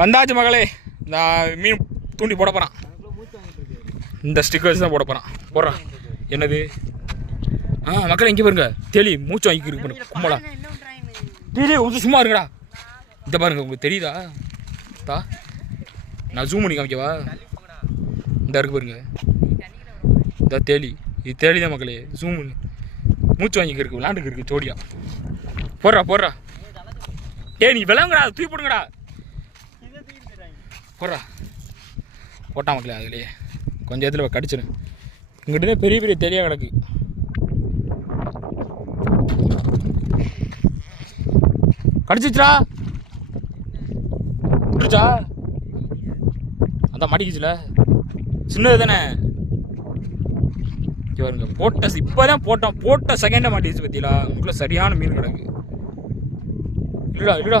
வந்தாச்சு மகளே. இந்த மீன் தூண்டி போட போகிறான். இந்த ஸ்டிக்கர்ஸ் தான் போட போகிறான். போடுறான். என்னது? மக்களே இங்கே பாருங்க. தெளி மூச்சு வாங்கி இருக்கு கும்பலா. டீலே கொஞ்சம் சும்மா இருங்கடா. இந்த பாருங்க, உங்களுக்கு தெரியுதா? நான் ஜூம் பண்ணி காமிக்கவா? இந்த இருக்கு பாருங்க, இந்த தேலி. இது தேலி தான் மக்களே. ஜூம் பண்ணி மூச்சு வாங்கிக்கு இருக்கு, விளாண்டுக்கு இருக்கு ஜோடியா. போடுறா. நீ விளங்குடா, தூக்கி போடுங்கடா. போட்டான் மக்களே. அதுலேயே கொஞ்சம் இடத்துல கடிச்சிடும். இங்கிட்ட தான் பெரிய தெரியா கிடக்கு. கடிச்சிச்சுடா. கடிச்சா அதான் மாட்டிக்கிச்சுல. சின்னது தானே. பாருங்க, இப்போதான் போட்ட செகண்டை மாட்டிச்சு பத்தியா. உங்களுக்குள்ள சரியான மீன் கிடக்கு. இல்லடா